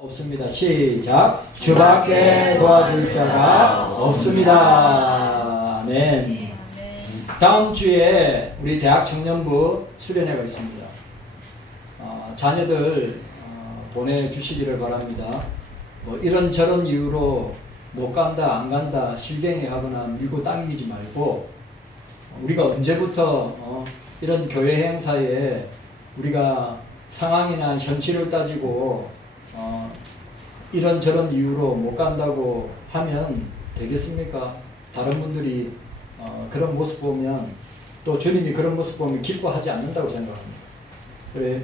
없습니다. 시작. 주밖에 도와줄 자가 없습니다. 아멘. 다음 주에 우리 대학 청년부 수련회가 있습니다. 자녀들 보내주시기를 바랍니다. 뭐 이런저런 이유로 못 간다, 안 간다, 실갱이 하거나 밀고 당기지 말고 우리가 언제부터 이런 교회 행사에 우리가 상황이나 현실을 따지고 이런저런 이유로 못 간다고 하면 되겠습니까? 다른 분들이 그런 모습 보면 또 주님이 그런 모습 보면 기뻐하지 않는다고 생각합니다. 그래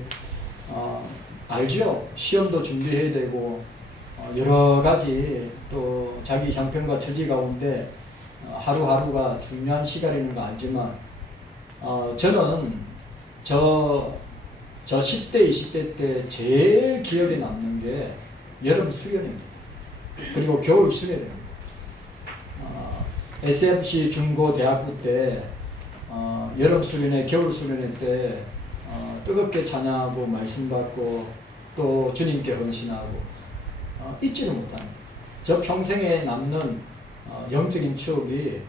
알죠? 시험도 준비해야 되고 여러 가지 또 자기 형편과 처지 가운데 하루하루가 중요한 시간이라는 거 알지만 저는 저 10대, 20대 때 제일 기억에 남는 게 여름 수련회입니다. 그리고 겨울 수련회입니다. SFC 중고대학부 때 여름 수련회, 겨울 수련회 때 뜨겁게 찬양하고 말씀 받고 또 주님께 헌신하고 잊지는 못합니다. 저 평생에 남는 영적인 추억이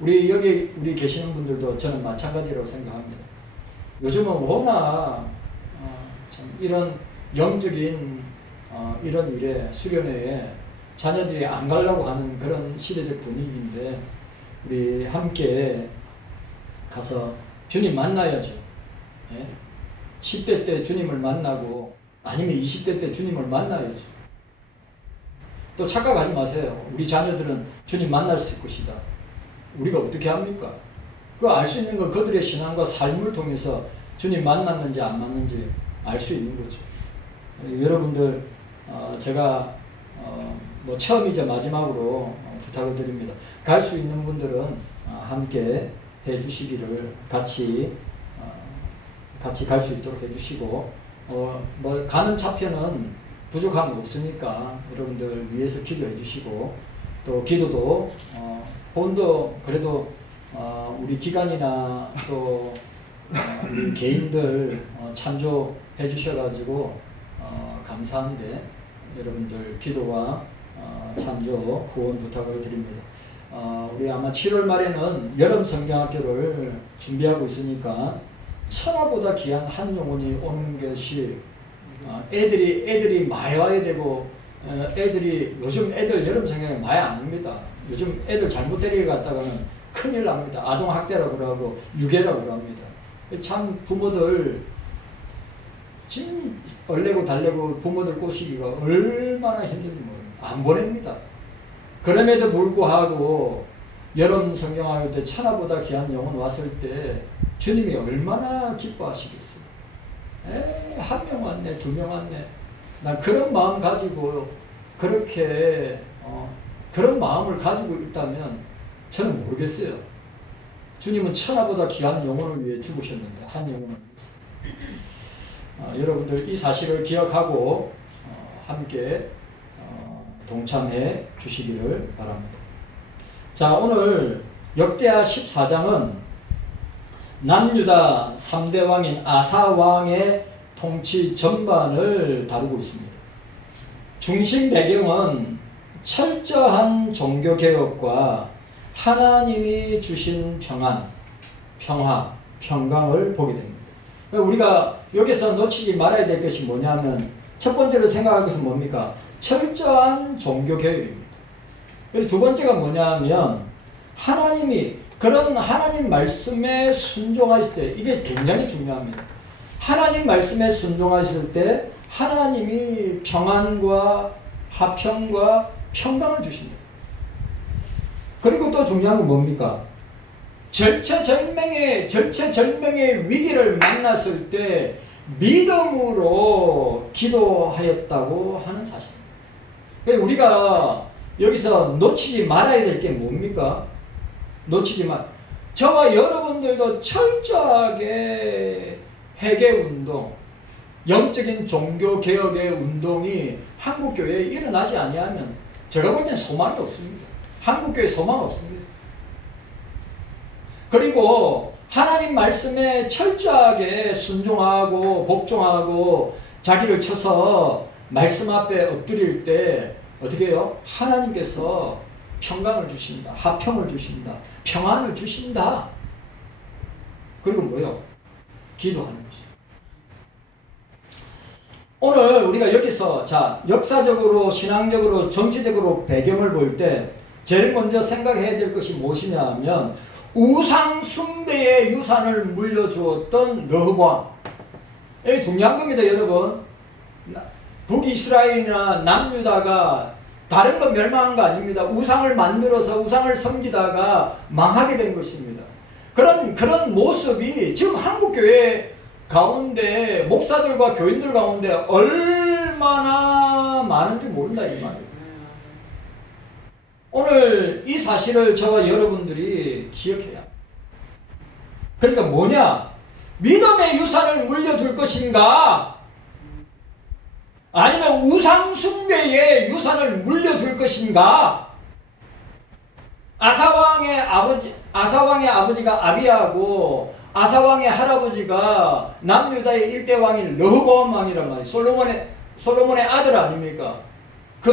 우리 계시는 분들도 저는 마찬가지라고 생각합니다. 요즘은 워낙 참 이런 영적인 이런 일에 수련회에 자녀들이 안 가려고 하는 그런 시대적 분위기인데 우리 함께 가서 주님 만나야죠. 예? 10대 때 주님을 만나고 아니면 20대 때 주님을 만나야죠. 또 착각하지 마세요. 우리 자녀들은 주님 만날 수 있을 것이다. 우리가 어떻게 합니까? 그거 알 수 있는 건 그들의 신앙과 삶을 통해서 주님 만났는지 안 만났는지 알 수 있는 거죠. 여러분들 제가 뭐 처음이자 마지막으로 부탁을 드립니다. 갈 수 있는 분들은 함께 해주시기를 같이 갈 수 있도록 해주시고 뭐 가는 차편은 부족한 거 없으니까 여러분들 위해서 기도해 주시고 또 기도도 본도 그래도 우리 기관이나 또 우리 개인들 참조해 주셔가지고 감사한데 여러분들 기도와 참조 후원 부탁을 드립니다. 우리 아마 7월 말에는 여름 성경학교를 준비하고 있으니까 천하보다 귀한 한 영혼이 오는 것이 애들이 많이 와야 되고 애들이 요즘 애들 여름 성경에 많이 안 옵니다. 요즘 애들 잘못 데려갔다가는 큰일 납니다. 아동학대라고 그러고 유괴라고 합니다. 참 부모들 진 얼레고 달래고 부모들 꼬시기가 얼마나 힘든지 모릅니다. 안 보냅니다. 그럼에도 불구하고 여름 성경학교 때 천하보다 귀한 영혼 왔을 때 주님이 얼마나 기뻐하시겠어요. 한 명 왔네, 2명 왔네. 난 그런 마음 가지고 그렇게 그런 마음을 가지고 있다면 저는 모르겠어요. 주님은 천하보다 귀한 영혼을 위해 죽으셨는데 한 영혼을 위해서. 여러분들 이 사실을 기억하고 함께 동참해 주시기를 바랍니다. 자, 오늘 역대하 14장은 남유다 3대 왕인 아사 왕의 통치 전반을 다루고 있습니다. 중심 배경은 철저한 종교개혁과 하나님이 주신 평화, 평강을 보게 됩니다. 우리가 여기서 놓치지 말아야 될 것이 뭐냐면 첫 번째로 생각할 것은 뭡니까? 철저한 종교개혁입니다. 그리고 두 번째가 뭐냐면 그런 하나님 말씀에 순종하실 때 이게 굉장히 중요합니다. 하나님 말씀에 순종하실 때 하나님이 평안과 화평과 평강을 주십니다. 그리고 또 중요한 건 뭡니까? 절체절명의 위기를 만났을 때 믿음으로 기도하였다고 하는 사실입니다. 우리가 여기서 놓치지 말아야 될 게 뭡니까? 저와 여러분들도 철저하게 회개운동, 영적인 종교개혁의 운동이 한국교회에 일어나지 아니하면 제가 볼 때는 소망이 없습니다. 한국교회에 소망 없습니다. 그리고 하나님 말씀에 철저하게 순종하고 복종하고 자기를 쳐서 말씀 앞에 엎드릴 때 어떻게 해요? 하나님께서 평강을 주신다. 화평을 주신다. 평안을 주신다. 그리고 뭐요? 기도하는 것이죠. 오늘 우리가 여기서 자 역사적으로 신앙적으로 정치적으로 배경을 볼 때 제일 먼저 생각해야 될 것이 무엇이냐 하면 우상 숭배의 유산을 물려주었던 르호보암. 이게 중요한 겁니다, 여러분. 북이스라엘이나 남유다가 다른 건 멸망한 거 아닙니다. 우상을 만들어서 우상을 섬기다가 망하게 된 것입니다. 그런 모습이 지금 한국교회 가운데 목사들과 교인들 가운데 얼마나 많은지 모른다 이 말이에요. 오늘 이 사실을 저와 여러분들이 기억해야 합니다. 그러니까 뭐냐? 믿음의 유산을 물려줄 것인가? 아니면 우상숭배의 유산을 물려줄 것인가? 아사왕의 아버지가 아비야하고 아사왕의 할아버지가 남유다의 일대 왕인 르호보암 왕이란 말이에요. 솔로몬의 아들 아닙니까? 그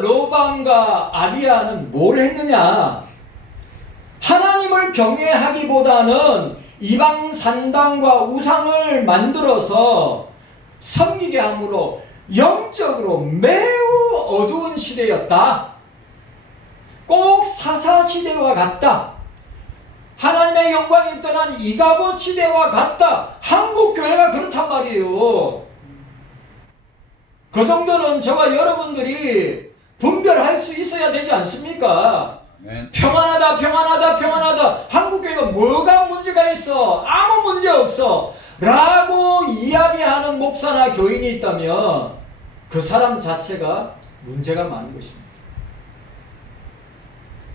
르호보암과 아비야는 뭘 했느냐? 하나님을 경외하기보다는 이방 산당과 우상을 만들어서 섬기게 함으로 영적으로 매우 어두운 시대였다. 꼭 사사시대와 같다. 하나님의 영광이 떠난 이가봇 시대와 같다. 한국교회가 그렇단 말이에요. 그 정도는 저와 여러분들이 분별할 수 있어야 되지 않습니까? 네. 평안하다. 한국교회가 뭐가 문제가 있어? 아무 문제 없어. 라고 이야기하는 목사나 교인이 있다면 그 사람 자체가 문제가 많은 것입니다.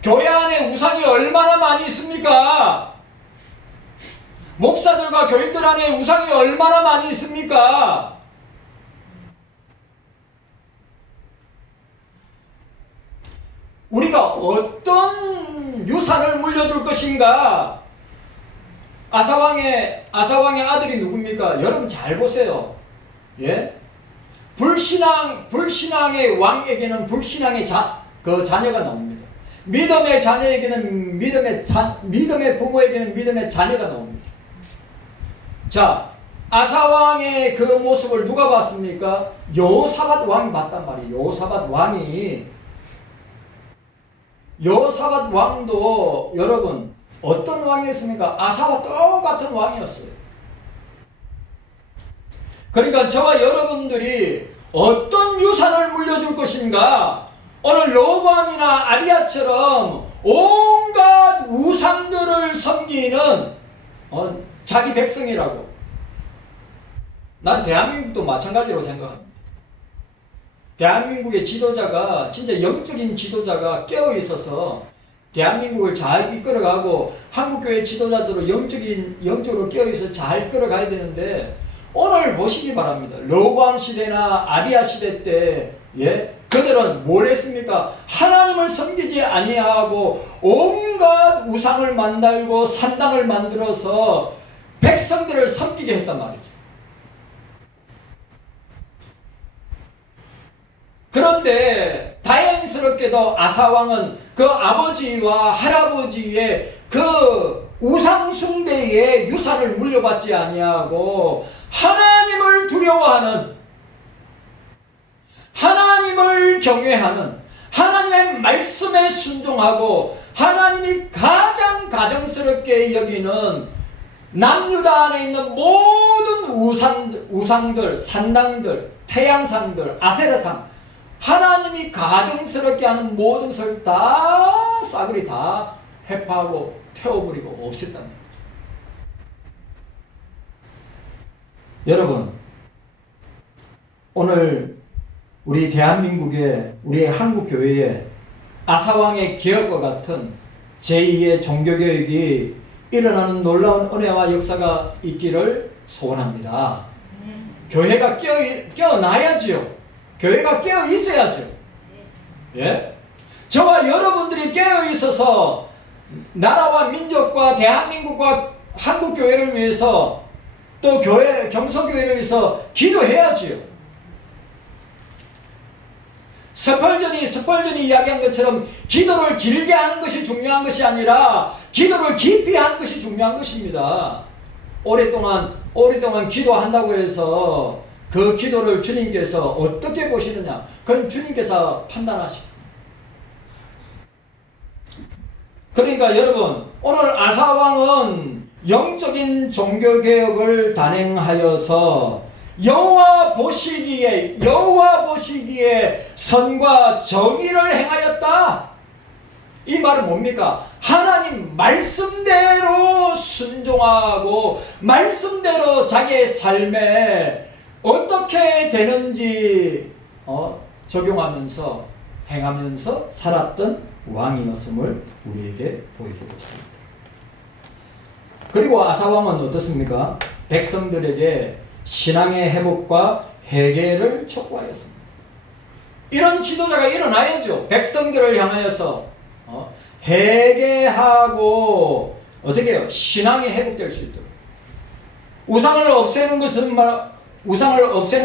교회 안에 우상이 얼마나 많이 있습니까? 목사들과 교인들 안에 우상이 얼마나 많이 있습니까? 우리가 어떤 유산을 물려줄 것인가? 아사왕의 아들이 누굽니까? 여러분 잘 보세요. 예? 불신앙의 왕에게는 불신앙의 자녀가 나옵니다. 믿음의 자녀에게는 믿음의 부모에게는 믿음의 자녀가 나옵니다. 자, 아사왕의 그 모습을 누가 봤습니까? 여호사밧 왕이 봤단 말이에요. 여호사밧 왕도 여러분 어떤 왕이었습니까? 아사와 똑같은 왕이었어요. 그러니까 저와 여러분들이 어떤 유산을 물려줄 것인가? 오늘 르호보암이나 아비야처럼 온갖 우상들을 섬기는 자기 백성이라고. 난 대한민국도 마찬가지로 생각합니다. 대한민국의 지도자가 진짜 영적인 지도자가 깨어 있어서 대한민국을 잘 이끌어가고 한국교회 지도자들은 영적으로 깨어 있어 잘 끌어가야 되는데 오늘 보시기 바랍니다. 르호보암 시대나 아비야 시대 때 그들은 뭘 했습니까? 하나님을 섬기지 아니하고 온갖 우상을 만들고 산당을 만들어서 백성들을 섬기게 했단 말이죠. 그런데 다행스럽게도 아사왕은 그 아버지와 할아버지의 그 우상숭배의 유산을 물려받지 아니하고 하나님을 두려워하는, 하나님을 경외하는, 하나님의 말씀에 순종하고 하나님이 가장 가정스럽게 여기는 남유다 안에 있는 모든 우상들, 산당들, 태양상들, 아세라상, 하나님이 가정스럽게 하는 모든 것을 다 싸그리 다 해파하고 태워버리고 없앴단 말이죠. 여러분, 오늘 우리 대한민국의, 우리 한국교회에 아사왕의 기업과 같은 제2의 종교개혁이 일어나는 놀라운 은혜와 역사가 있기를 소원합니다. 교회가 깨어나야지요. 교회가 깨어 있어야죠. 예? 저와 여러분들이 깨어 있어서 나라와 민족과 대한민국과 한국교회를 위해서 또 경서교회를 위해서 기도해야지요. 스펄전이 이야기한 것처럼 기도를 길게 하는 것이 중요한 것이 아니라 기도를 깊이 하는 것이 중요한 것입니다. 오랫동안 기도한다고 해서 그 기도를 주님께서 어떻게 보시느냐, 그건 주님께서 판단하십니다. 그러니까 여러분, 오늘 아사왕은 영적인 종교개혁을 단행하여서 여호와 보시기에 선과 정의를 행하였다. 이 말은 뭡니까? 하나님 말씀대로 순종하고 말씀대로 자기의 삶에 어떻게 되는지 적용하면서 행하면서 살았던 왕이었음을 우리에게 보여주고 있습니다. 그리고 아사왕은 어떻습니까? 백성들에게 신앙의 회복과 회개를 촉구하였습니다. 이런 지도자가 일어나야죠. 백성들을 향하여서 회개하고 어떻게 해요? 신앙이 회복될 수 있도록. 우상을 없애는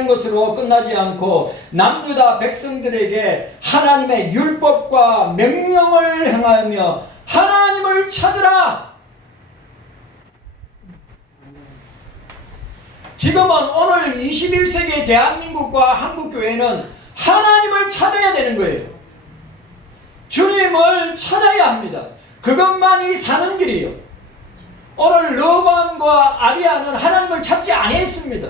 것으로 끝나지 않고 남유다 백성들에게 하나님의 율법과 명령을 행하며 하나님을 찾으라. 지금은 오늘 21세기 대한민국과 한국교회는 하나님을 찾아야 되는 거예요. 주님을 찾아야 합니다. 그것만이 사는 길이에요. 오늘 르반과 아비야는 하나님을 찾지 아니했습니다.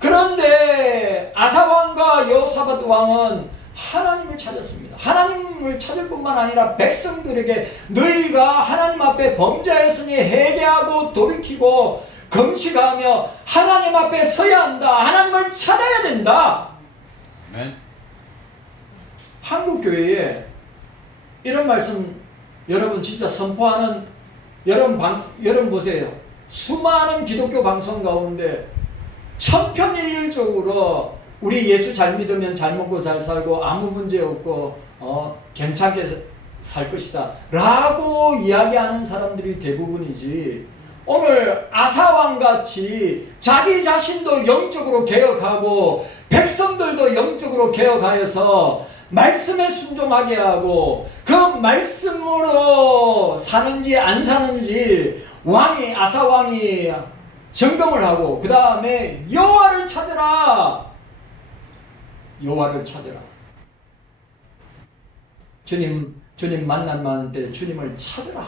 그런데 아사왕과 여호사밧 왕은 하나님을 찾았습니다. 하나님을 찾을 뿐만 아니라 백성들에게 너희가 하나님 앞에 범죄하였으니 회개하고 돌이키고 금식하며 하나님 앞에 서야 한다. 하나님을 찾아야 된다. 아멘. 한국교회에 이런 말씀 여러분 진짜 선포하는 여러분 보세요. 수많은 기독교 방송 가운데 천편일률적으로 우리 예수 잘 믿으면 잘 먹고 잘 살고 아무 문제 없고 괜찮게 살 것이다 라고 이야기하는 사람들이 대부분이지, 오늘 아사왕같이 자기 자신도 영적으로 개혁하고 백성들도 영적으로 개혁하여서 말씀에 순종하게 하고 그 말씀으로 사는지 안 사는지 아사왕이 점검을 하고 그 다음에 여호와를 찾으라. 주님 만날 만한 때 주님을 찾으라.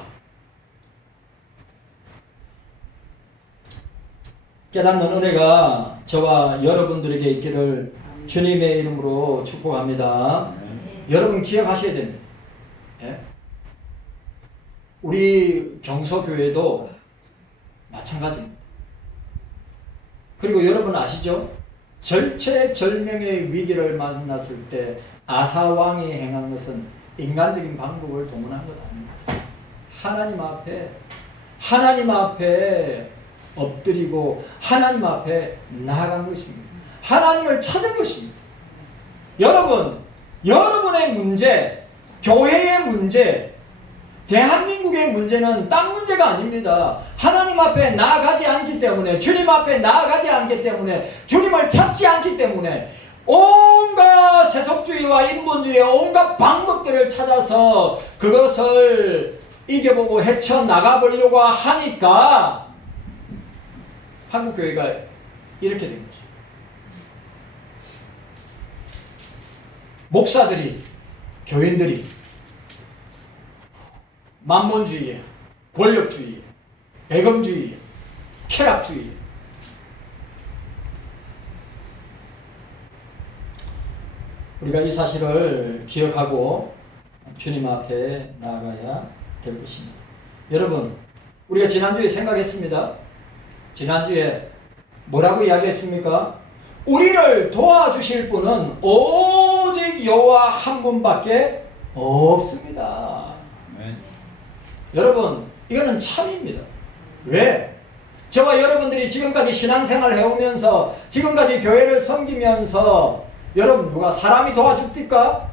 깨닫는 은혜가 저와 여러분들에게 있기를 주님의 이름으로 축복합니다. 여러분 기억하셔야 됩니다. 예? 우리 경서교회도 마찬가지입니다. 그리고 여러분 아시죠? 절체절명의 위기를 만났을 때 아사왕이 행한 것은 인간적인 방법을 동원한 것 아닙니다. 하나님 앞에 엎드리고 하나님 앞에 나아간 것입니다. 하나님을 찾은 것입니다. 여러분의 문제, 교회의 문제, 대한민국의 문제는 딴 문제가 아닙니다. 하나님 앞에 나아가지 않기 때문에, 주님 앞에 나아가지 않기 때문에, 주님을 찾지 않기 때문에 온갖 세속주의와 인본주의의 온갖 방법들을 찾아서 그것을 이겨보고 헤쳐나가보려고 하니까 한국교회가 이렇게 된 거죠. 목사들이, 교인들이 만몬주의에, 권력주의에, 배금주의에, 쾌락주의에, 우리가 이 사실을 기억하고 주님 앞에 나아가야 될 것입니다. 여러분, 우리가 지난주에 생각했습니다. 지난주에 뭐라고 이야기했습니까? 우리를 도와주실 분은 오직 여호와 한 분밖에 없습니다. 네. 여러분, 이거는 참입니다. 왜? 저와 여러분들이 지금까지 신앙생활을 해오면서, 지금까지 교회를 섬기면서, 여러분, 누가 사람이 도와줍니까?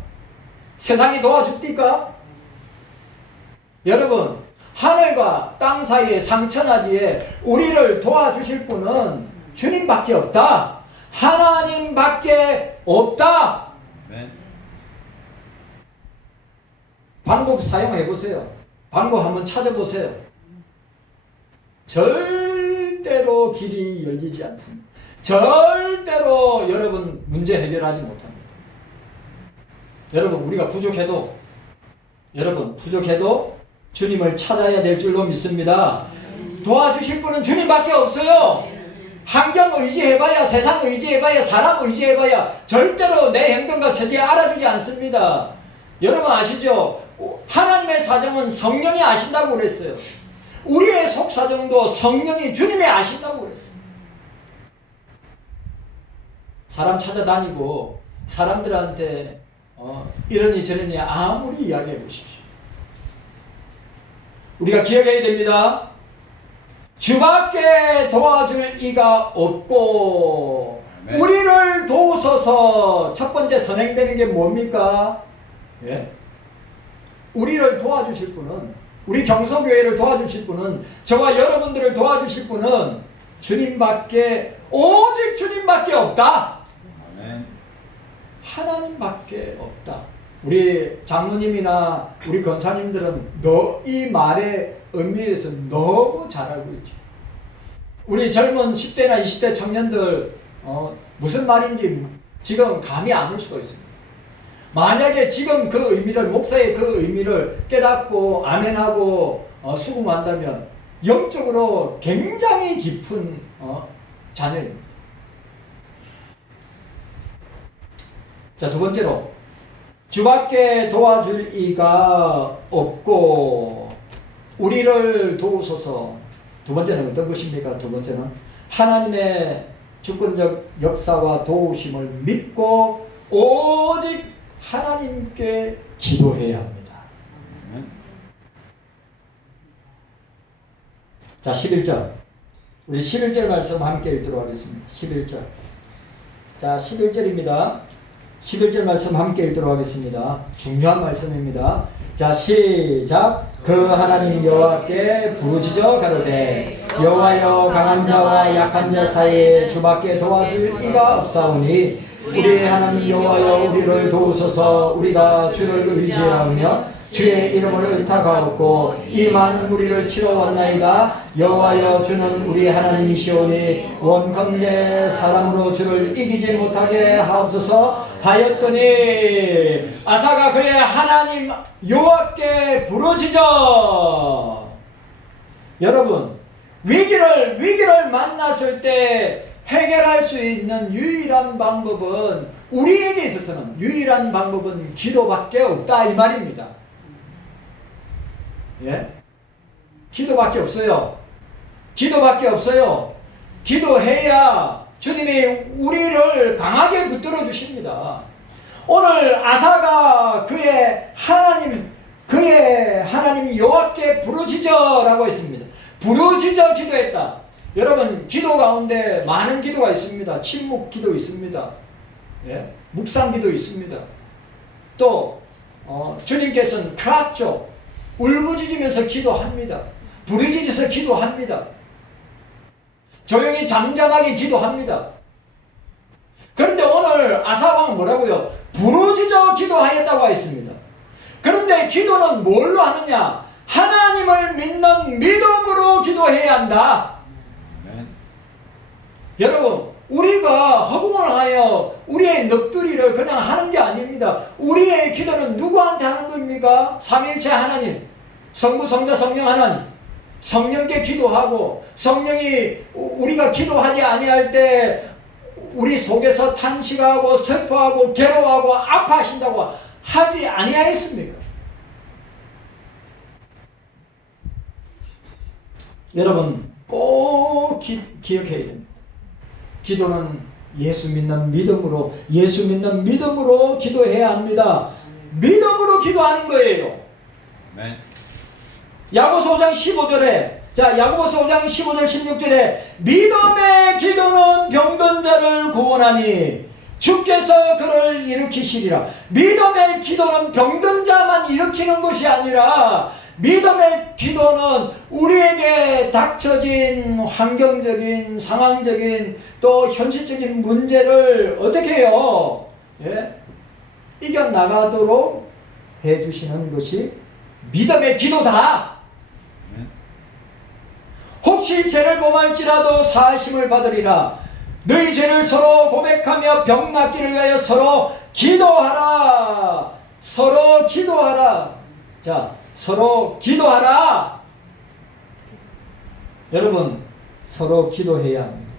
세상이 도와줍니까? 여러분, 하늘과 땅 사이의 상천하지에 우리를 도와주실 분은 주님밖에 없다. 하나님밖에 없다. 방법 사용해 보세요. 방법 한번 찾아보세요. 절대로 길이 열리지 않습니다. 절대로 여러분 문제 해결하지 못합니다. 여러분 우리가 부족해도 주님을 찾아야 될 줄로 믿습니다. 도와주실 분은 주님밖에 없어요. 환경 의지해봐야, 세상 의지해봐야, 사람 의지해봐야 절대로 내 행동과 처지에 알아주지 않습니다. 여러분 아시죠? 하나님의 사정은 성령이 아신다고 그랬어요. 우리의 속사정도 성령이 주님이 아신다고 그랬어요. 사람 찾아다니고 사람들한테 이러니 저러니 아무리 이야기해 보십시오. 우리가 기억해야 됩니다. 주밖에 도와줄 이가 없고 네. 우리를 도우소서. 첫 번째 선행되는 게 뭡니까? 예? 우리를 도와주실 분은, 우리 경성교회를 도와주실 분은, 저와 여러분들을 도와주실 분은 주님밖에, 오직 주님밖에 없다. 아멘. 하나님밖에 없다. 우리 장로님이나 우리 권사님들은 이 말의 의미에서 너무 잘 알고 있죠. 우리 젊은 10대나 20대 청년들 무슨 말인지 지금 감이 안 올 수가 있습니다. 만약에 지금 그 의미를, 목사의 그 의미를 깨닫고 아멘하고 수긍한다면 영적으로 굉장히 깊은 자녀입니다. 자, 두 번째로 주밖에 도와줄 이가 없고 우리를 도우소서. 두 번째는 어떤 것입니까? 두 번째는 하나님의 주권적 역사와 도우심을 믿고 오직 하나님께 기도해야 합니다. 자, 11절. 우리 11절 말씀 함께 읽도록 하겠습니다. 11절. 자, 11절입니다. 11절 말씀 함께 읽도록 하겠습니다. 중요한 말씀입니다. 자, 시작. 그 하나님 여호와께 부르짖어 가로되 여호와여, 강한 자와 약한 자 사이에 주밖에 도와줄 이가 없사오니 우리 하나님 여호와여, 우리를 도우소서. 우리가 주를 의지하며 주의 이름을 의탁하옵고 이 많은 무리를 치러 왔나이다. 여호와여, 주는 우리 하나님이시오니 원컨대 사람으로 주를 이기지 못하게 하옵소서 하였더니 아사가 그의 하나님 여호와께 부르짖어. 여러분, 위기를 만났을 때 해결할 수 있는 유일한 방법은, 우리에게 있어서는 유일한 방법은 기도밖에 없다 이 말입니다. 예? 기도밖에 없어요. 기도밖에 없어요. 기도해야 주님이 우리를 강하게 붙들어 주십니다. 오늘 아사가 그의 하나님 여호와께 부르짖어라고 했습니다. 부르짖어 기도했다. 여러분, 기도 가운데 많은 기도가 있습니다. 침묵 기도 있습니다. 예? 묵상 기도 있습니다. 또 주님께서는 크라쪼, 울부짖으면서 기도합니다. 부르짖어서 기도합니다. 조용히 잠잠하게 기도합니다. 그런데 오늘 아사왕은 뭐라고요? 부르짖어 기도하였다고 했습니다. 그런데 기도는 뭘로 하느냐? 하나님을 믿는 믿음으로 기도해야 한다. 여러분, 우리가 허공을 하여 우리의 넋두리를 그냥 하는 게 아닙니다. 우리의 기도는 누구한테 하는 겁니까? 삼위일체 하나님, 성부, 성자, 성령 하나님. 성령께 기도하고, 성령이 우리가 기도하지 아니할 때 우리 속에서 탄식하고 슬퍼하고 괴로워하고 아파하신다고 하지 아니하였습니까? 여러분, 꼭 기억해야 됩니다. 기도는 예수 믿는 믿음으로 기도해야 합니다. 믿음으로 기도하는 거예요. 네. 야고보서 5장 15절에, 자, 야고보서 5장 15절 16절에 믿음의 기도는 병든 자를 구원하니 주께서 그를 일으키시리라. 믿음의 기도는 병든 자만 일으키는 것이 아니라 믿음의 기도는 우리에게 닥쳐진 환경적인, 상황적인, 또 현실적인 문제를 어떻게 해요? 예? 이겨나가도록 응답해 주시는 것이 믿음의 기도다. 혹시 죄를 범할지라도 사하심을 받으리라. 너희 죄를 서로 고백하며 병 낫기를 위하여 서로 기도하라. 서로 기도하라. 자, 서로 기도하라. 여러분, 서로 기도해야 합니다.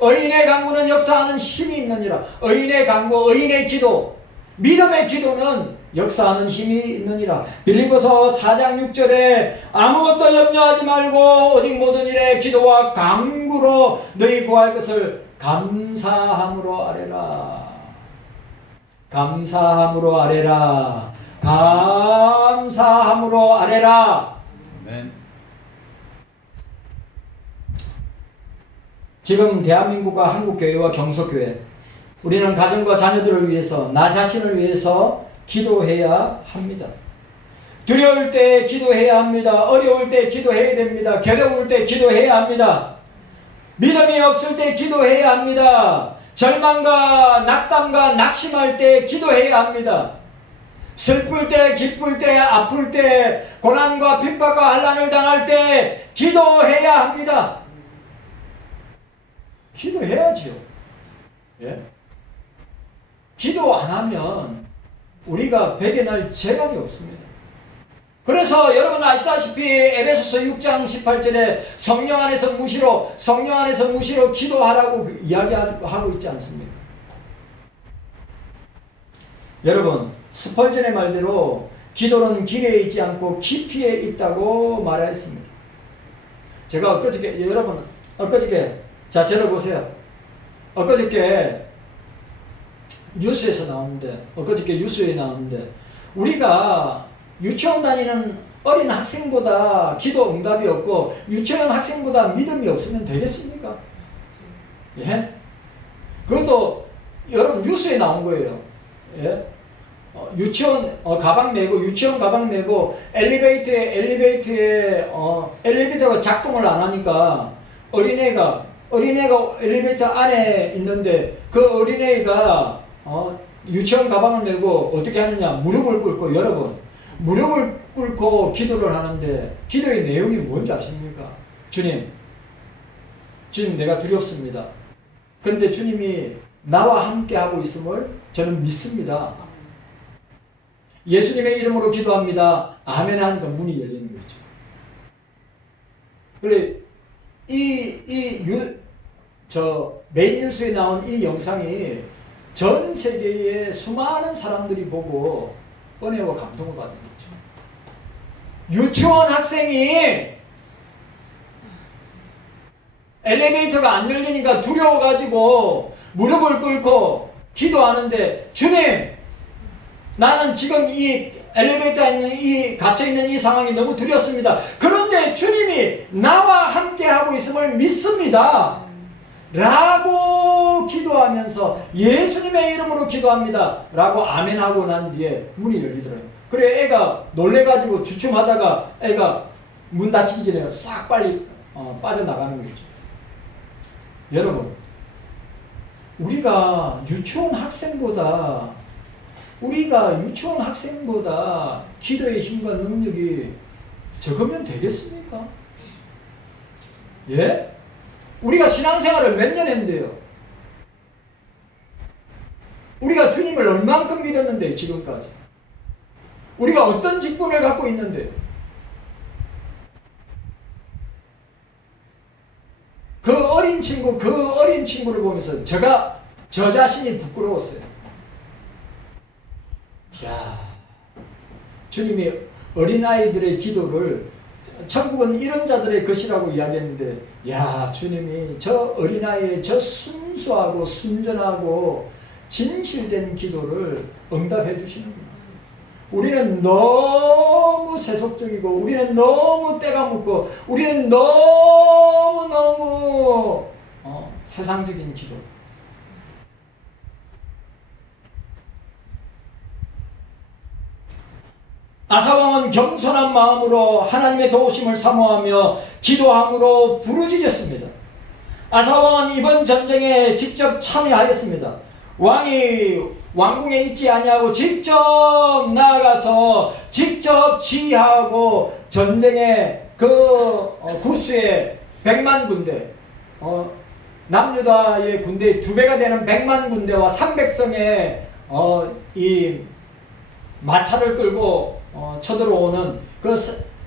의인의 간구는 역사하는 힘이 있느니라. 의인의 간구, 의인의 기도, 믿음의 기도는 역사하는 힘이 있느니라. 빌립보서 4장 6절에 아무것도 염려하지 말고 오직 모든 일에 기도와 간구로 너희 구할 것을 감사함으로 아뢰라. 감사함으로 아뢰라. 감사함으로 아뢰라. 아멘. 지금 대한민국과 한국교회와 경속교회, 우리는 가정과 자녀들을 위해서, 나 자신을 위해서 기도해야 합니다. 두려울 때 기도해야 합니다. 어려울 때 기도해야 됩니다. 괴로울 때 기도해야 합니다. 믿음이 없을 때 기도해야 합니다. 절망과 낙담과 낙심할 때 기도해야 합니다. 슬플 때, 기쁠 때, 아플 때, 고난과 핍박과 환난을 당할 때 기도해야 합니다. 기도해야지요. 예? 기도 안 하면 우리가 배견할 재간이 없습니다. 그래서 여러분 아시다시피 에베소서 6장 18절에 성령 안에서 무시로 기도하라고 이야기하고 있지 않습니까? 여러분, 스펄전의 말대로 기도는 길에 있지 않고 깊이에 있다고 말했습니다. 제가 엊그저께 자, 들어보세요. 엊그저께 뉴스에 나오는데 우리가 유치원 다니는 어린 학생보다 기도 응답이 없고 유치원 학생보다 믿음이 없으면 되겠습니까? 예? 그것도 여러분 뉴스에 나온 거예요. 예? 유치원 가방 메고 엘리베이터가 작동을 안 하니까 어린애가 엘리베이터 안에 있는데 그 어린애가 유치원 가방을 메고 어떻게 하느냐, 무릎을 꿇고, 여러분 무릎을 꿇고 기도를 하는데 기도의 내용이 뭔지 아십니까? 주님 내가 두렵습니다. 그런데 주님이 나와 함께 하고 있음을 저는 믿습니다. 예수님의 이름으로 기도합니다. 아멘 하니까 문이 열리는 거죠. 그래 메인 뉴스에 나온 이 영상이 전 세계의 수많은 사람들이 보고 은혜와 감동을 받은 거죠. 유치원 학생이 엘리베이터가 안 열리니까 두려워가지고 무릎을 꿇고 기도하는데, 주님, 나는 지금 이 엘리베이터에 갇혀있는 이 상황이 너무 두렵습니다. 그런데 주님이 나와 함께 하고 있음을 믿습니다. 라고 기도하면서 예수님의 이름으로 기도합니다. 라고 아멘하고 난 뒤에 문이 열리더라고요. 그래 애가 놀래가지고 주춤하다가 애가 문 닫히기 전에 싹 빨리 빠져나가는 거죠. 여러분, 우리가 유치원 학생보다 기도의 힘과 능력이 적으면 되겠습니까? 예? 우리가 신앙생활을 몇 년 했는데요? 우리가 주님을 얼만큼 믿었는데 지금까지? 우리가 어떤 직분을 갖고 있는데? 그 어린 친구를 보면서 저 자신이 부끄러웠어요. 야, 주님이 어린아이들의 기도를 천국은 이런 자들의 것이라고 이야기했는데, 야, 주님이 저 어린아이의 저 순수하고 순전하고 진실된 기도를 응답해 주시는구나. 우리는 너무 세속적이고, 우리는 너무 때가 묻고, 우리는 너무 세상적인 기도. 아사왕은 겸손한 마음으로 하나님의 도우심을 사모하며 기도함으로 부르짖었습니다. 아사왕은 이번 전쟁에 직접 참여하였습니다. 왕이 왕궁에 있지 아니하고 직접 나아가서 직접 지휘하고 전쟁에 그 구스의 100만 군대, 남유다의 군대의 2배가 되는 100만 군대와 300성의 이 마차를 끌고 쳐들어오는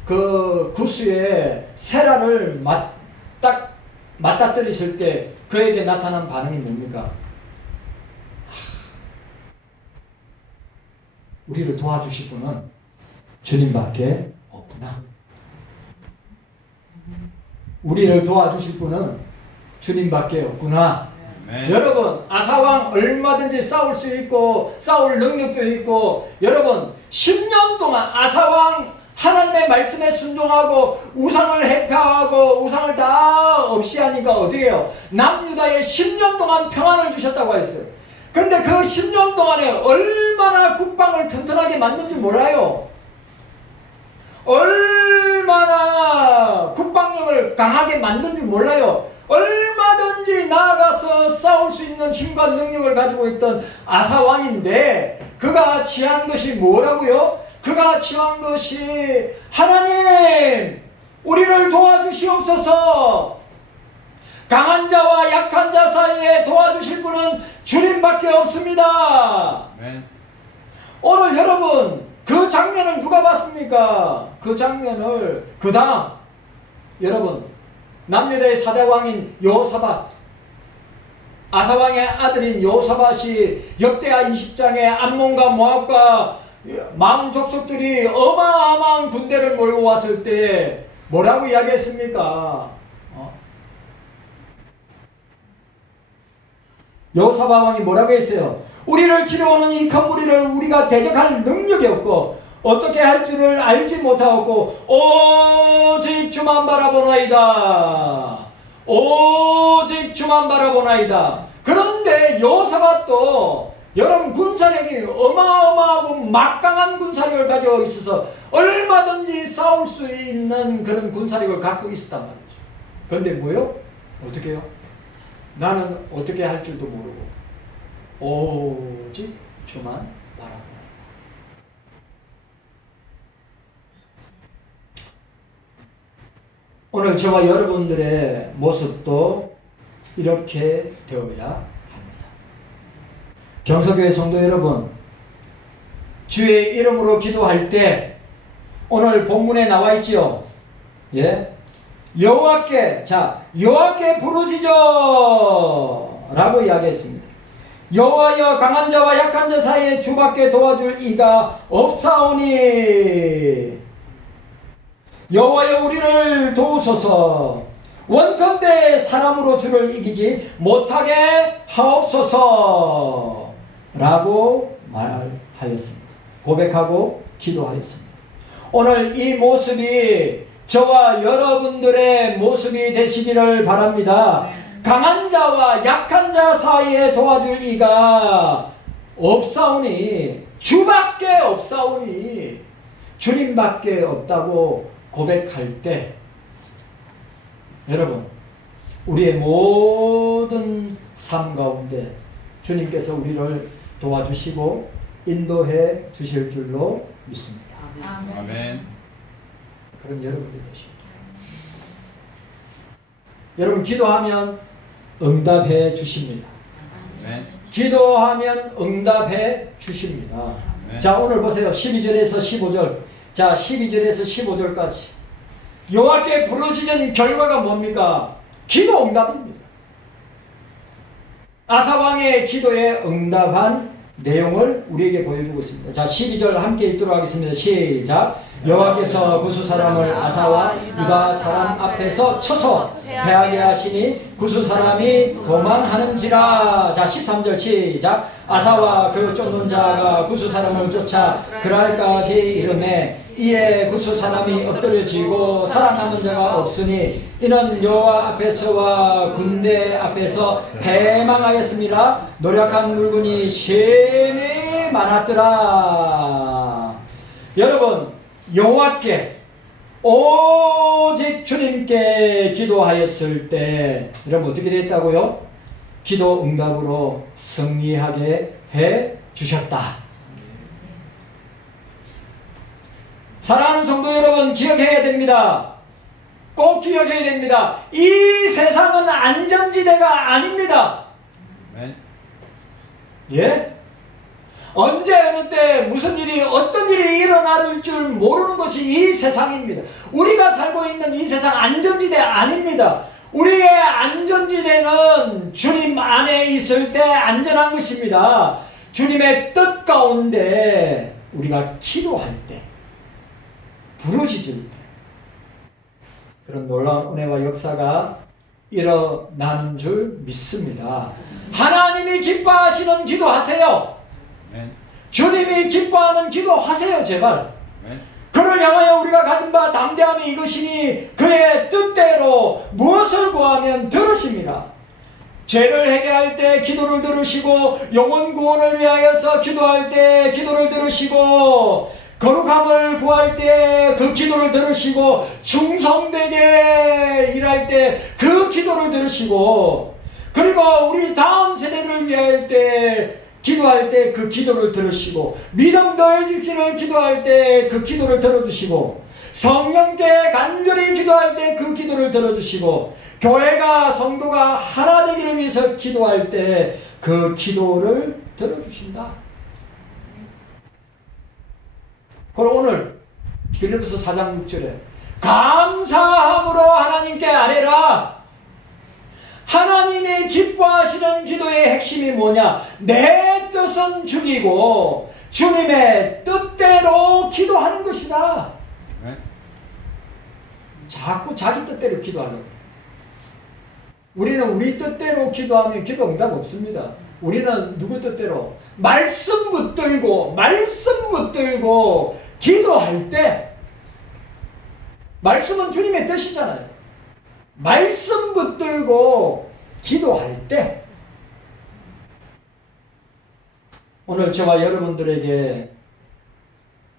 그 구스의 세라를 딱 맞닥뜨렸을 때 그에게 나타난 반응이 뭡니까? 우리를 도와주실 분은 주님밖에 없구나. 우리를 도와주실 분은 주님밖에 없구나. 네. 여러분, 아사왕 얼마든지 싸울 수 있고 싸울 능력도 있고, 여러분 10년 동안 아사왕 하나님의 말씀에 순종하고 우상을 회피하고 우상을 다 없이 하니까 어떻게 해요? 남유다에 10년 동안 평안을 주셨다고 했어요. 근데 그 10년 동안에 얼마나 국방을 튼튼하게 만든 줄 몰라요. 얼마나 국방력을 강하게 만든 줄 몰라요. 얼마든지 나아가서 싸울 수 있는 힘과 능력을 가지고 있던 아사왕인데, 그가 취한 것이 뭐라고요? 그가 취한 것이, 하나님 우리를 도와주시옵소서. 강한 자와 약한 자 사이에 도와주실 분은 주님밖에 없습니다. 네. 오늘 여러분, 그 장면을 누가 봤습니까? 그 장면을 그 다음 여러분, 남유다의 사대왕인 여호사밧, 아사왕의 아들인 여호사밧이 역대하 20장에 암몬과 모압과 마음 족속들이 어마어마한 군대를 몰고 왔을 때 뭐라고 이야기했습니까? 여호사밧 왕이 뭐라고 했어요? 우리를 치러오는 이 큰 무리를 우리가 대적할 능력이 없고 어떻게 할 줄을 알지 못하고 오직 주만 바라보나이다. 오직 주만 바라보나이다. 그런데 여호사밧도 여러분 군사력이 어마어마하고 막강한 군사력을 가지고 있어서 얼마든지 싸울 수 있는 그런 군사력을 갖고 있었단 말이죠. 그런데 뭐요? 어떻게 해요? 나는 어떻게 할 줄도 모르고 오직 주만 바라보나이다. 오늘 저와 여러분들의 모습도 이렇게 되어야 합니다. 경서교회 성도 여러분, 주의 이름으로 기도할 때 오늘 본문에 나와 있지요. 예? 여호와께 부르짖어 라고 이야기했습니다. 여호와여, 강한 자와 약한 자 사이에 주밖에 도와줄 이가 없사오니 여호와여 우리를 도우소서. 원컨대 사람으로 주를 이기지 못하게 하옵소서 라고 말하였습니다. 고백하고 기도하였습니다. 오늘 이 모습이 저와 여러분들의 모습이 되시기를 바랍니다. 강한 자와 약한 자 사이에 도와줄 이가 없사오니, 주밖에 없사오니, 주님밖에 없다고 고백할 때 여러분, 우리의 모든 삶 가운데 주님께서 우리를 도와주시고 인도해 주실 줄로 믿습니다. 아멘. 그런 여러분들이 되십니다. 여러분, 기도하면 응답해 주십니다. 아멘. 기도하면 응답해 주십니다. 아멘. 자, 오늘 보세요. 12절에서 15절. 자, 12절에서 15절까지. 여호와께 부르짖은 결과가 뭡니까? 기도 응답입니다. 아사왕의 기도에 응답한 내용을 우리에게 보여주고 있습니다. 자, 12절 함께 읽도록 하겠습니다. 시작. 여호와께서 구스 사람을 아사와 유다 사람 앞에서 쳐서 패하게 하시니 구스 사람이 도망하는지라. 자, 13절 시작. 아사와 그 쫓는 자가 구스 사람을 쫓아 그랄까지 이르매 이에 구스 사람이 엎드려지고 살아남은 자가 없으니 이는 여호와 앞에서와 군대 앞에서 패망하였습니다. 노력한 물건이 심히 많았더라. 여러분, 여호와께 오직 주님께 기도하였을 때 여러분 어떻게 됐다고요? 기도 응답으로 승리하게 해 주셨다. 사랑하는 성도 여러분, 기억해야 됩니다. 꼭 기억해야 됩니다. 이 세상은 안전지대가 아닙니다. 예? 언제 어느 때 무슨 일이 어떤 일이 일어날 줄 모르는 것이 이 세상입니다. 우리가 살고 있는 이 세상 안전지대 아닙니다. 우리의 안전지대는 주님 안에 있을 때 안전한 것입니다. 주님의 뜻 가운데 우리가 기도할 때, 부르짖을 때 그런 놀라운 은혜와 역사가 일어나는 줄 믿습니다. 하나님이 기뻐하시는 기도하세요. 주님이 기뻐하는 기도하세요. 제발. 그를 향하여 우리가 가진 바 담대함이 이것이니 그의 뜻대로 무엇을 구하면 들으십니다. 죄를 해결할 때 기도를 들으시고 영혼 구원을 위하여서 기도할 때 기도를 들으시고 거룩함을 구할 때 그 기도를 들으시고 충성되게 일할 때 그 기도를 들으시고 그리고 우리 다음 세대들을 위할 때 기도할 때 그 기도를 들으시고 믿음 더해 주시를 기도할 때 그 기도를 들어주시고 성령께 간절히 기도할 때 그 기도를 들어주시고 교회가 성도가 하나 되기를 위해서 기도할 때 그 기도를 들어주신다. 그리고 오늘 빌립보서 4장 6절에 감사함으로 하나님께 아뢰라. 하나님이 기뻐하시는 기도의 핵심이 뭐냐? 내 뜻은 죽이고 주님의 뜻대로 기도하는 것이다. 자꾸 자기 뜻대로 기도하려고. 우리는 우리 뜻대로 기도하면 기도 응답 없습니다. 우리는 누구 뜻대로? 말씀 붙들고 기도할 때 말씀은 주님의 뜻이잖아요. 말씀 붙들고 기도할 때 오늘 저와 여러분들에게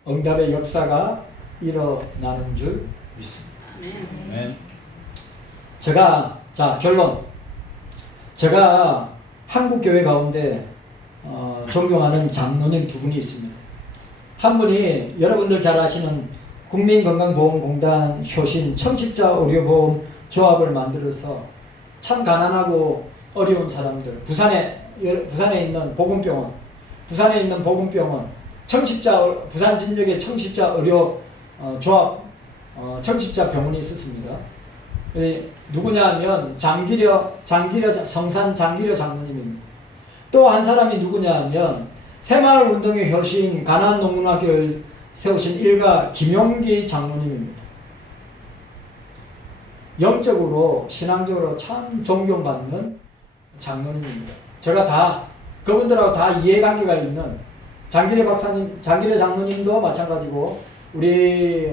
응답의 역사가 일어나는 줄 믿습니다. 자, 결론. 제가 한국 교회 가운데 존경하는 장로님 두 분이 있습니다. 한 분이 여러분들 잘 아시는 국민건강보험공단 효신 청십자 의료보험 조합을 만들어서 참 가난하고 어려운 사람들, 부산에 있는 보건병원, 부산 진역에 청십자 의료 조합 청십자 병원이 있었습니다. 누구냐 하면 성산 장기려 장로님입니다. 또 한 사람이 누구냐 하면 새마을운동의 효신 가난농군학교를 세우신 일가 김용기 장로님입니다. 영적으로 신앙적으로 참 존경받는 장로님입니다. 제가 그분들하고 다 이해관계가 있는 장기려 박사님, 장기려 장로님도 마찬가지고 우리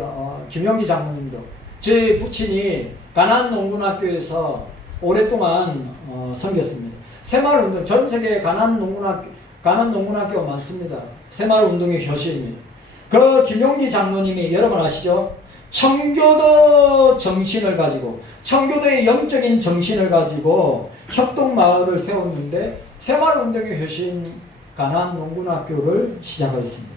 김용기 장로님도 제 부친이 가난농군학교에서 오랫동안 섬겼습니다. 새마을운동, 전 세계에 가난농군학교가 많습니다. 새마을운동의 효시입니다. 그 김용기 장로님이 여러분 아시죠? 청교도 정신을 가지고, 청교도의 영적인 정신을 가지고 협동마을을 세웠는데 새마을운동의 효신 가난농군학교를 시작하였습니다.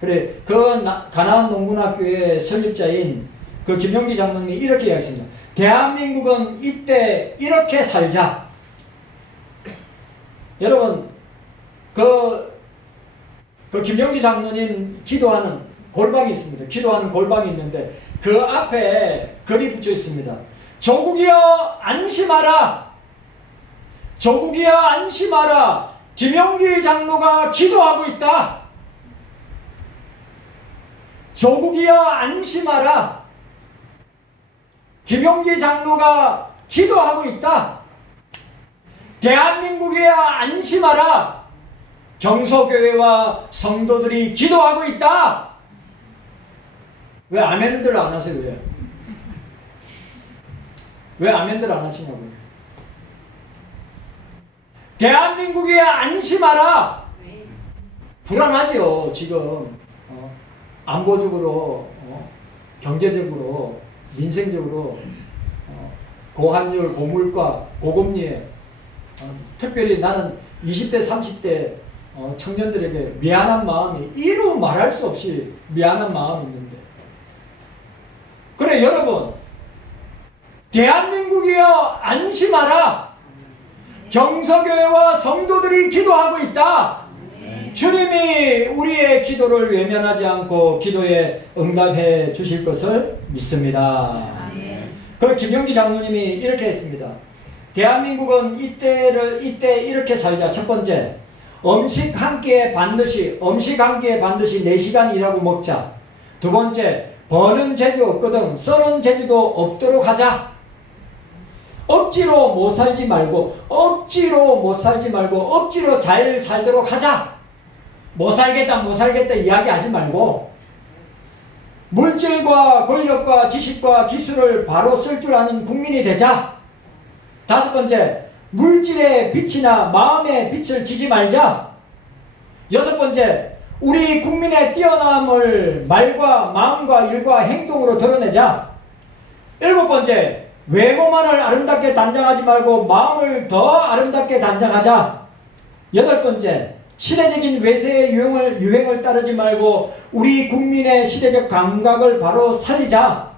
그래, 그 가난농군학교의 설립자인 그 김용기 장로님이 이렇게 이야기했습니다. 대한민국은 이때 이렇게 살자. 여러분, 그 김용기 장로님 기도하는 골방이 있습니다. 기도하는 골방이 있는데 그 앞에 글이 붙여 있습니다. 조국이여 안심하라. 조국이여 안심하라. 김용기 장로가 기도하고 있다. 조국이여 안심하라. 김용기 장로가 기도하고 있다. 대한민국이여 안심하라. 경서교회와 성도들이 기도하고 있다. 왜 아멘들 안 하세요? 왜 아멘들 안 하시냐고요? 대한민국이여 안심하라. 불안하죠 지금. 안보적으로, 경제적으로, 민생적으로 고환율, 고물가, 고금리에 특별히 나는 20대, 30대 청년들에게 미안한 마음이 이루 말할 수 없이 미안한 마음이 있는데, 그래 여러분, 대한민국이여 안심하라. 경서교회와 성도들이 기도하고 있다. 주님이 우리의 기도를 외면하지 않고 기도에 응답해 주실 것을 믿습니다. 그 김용기 장로님이 이렇게 했습니다. 대한민국은 이때 이렇게 살자. 첫 번째, 음식 한 끼에 반드시 4시간 일하고 먹자. 두 번째, 버는 재주 없거든 써는 재주도 없도록 하자. 억지로 못 살지 말고 억지로 잘 살도록 하자. 못 살겠다 이야기하지 말고 물질과 권력과 지식과 기술을 바로 쓸 줄 아는 국민이 되자. 다섯 번째, 물질의 빛이나 마음의 빛을 지지 말자. 여섯 번째, 우리 국민의 뛰어남을 말과 마음과 일과 행동으로 드러내자. 일곱 번째, 외모만을 아름답게 단장하지 말고 마음을 더 아름답게 단장하자. 여덟 번째, 시대적인 외세의 유행을 따르지 말고 우리 국민의 시대적 감각을 바로 살리자.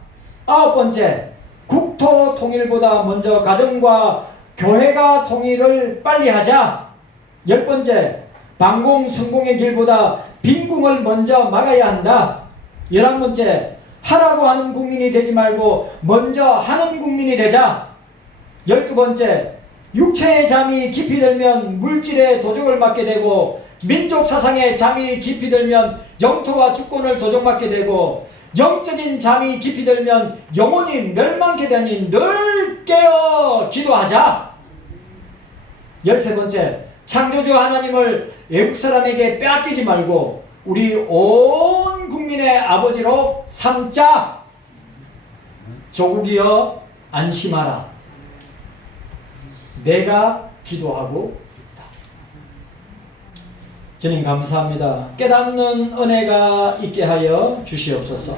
아홉 번째, 국토 통일보다 먼저 가정과 교회가 통일을 빨리 하자. 열 번째, 반공 성공의 길보다 빈궁을 먼저 막아야 한다. 11번째, 하라고 하는 국민이 되지 말고 먼저 하는 국민이 되자. 12번째, 육체의 잠이 깊이 들면 물질의 도적을 맞게 되고 민족 사상의 잠이 깊이 들면 영토와 주권을 도적맞게 되고 영적인 잠이 깊이 들면 영혼이 멸망케 되니 늘 깨어 기도하자. 13번째, 창조주 하나님을 외국 사람에게 빼앗기지 말고 우리 온 국민의 아버지로 삼자. 조국이여 안심하라. 내가 기도하고 있다. 주님 감사합니다. 깨닫는 은혜가 있게 하여 주시옵소서.